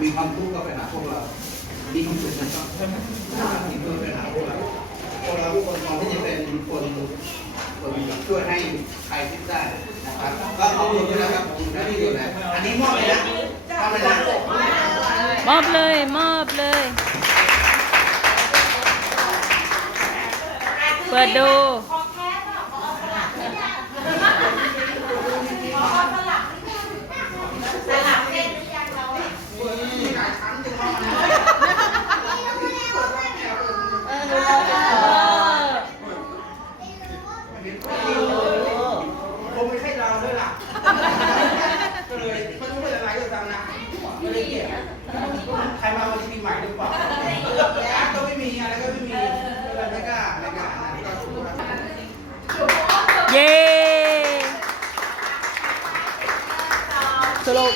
มีความทุกข์ก็ไปหาพวกเรา มีความสุขมันก็มีตัวไปหาพวกเรา พวกเราทุกคนพร้อมที่จะเป็นคนคนช่วยให้ใครคิดได้นะครับ ก็ขอบคุณด้วยนะครับขอบคุณนะที่ดูแลอันนี้มอบเลยนะมอบเลยนะมอบเลยมอบเลย เปิดดู คงไม่ใช่เราด้วยล่ะก็เลยไม่รู้เป็นอะไรก็ตามนะไม่ได้เกี่ยวใครมาวันปีใหม่หรือเปล่าการ์ดก็ไม่มีอะไรก็ไม่มีเลยไม่กล้าไม่กล้านะก็ถูกครับเย้สรุป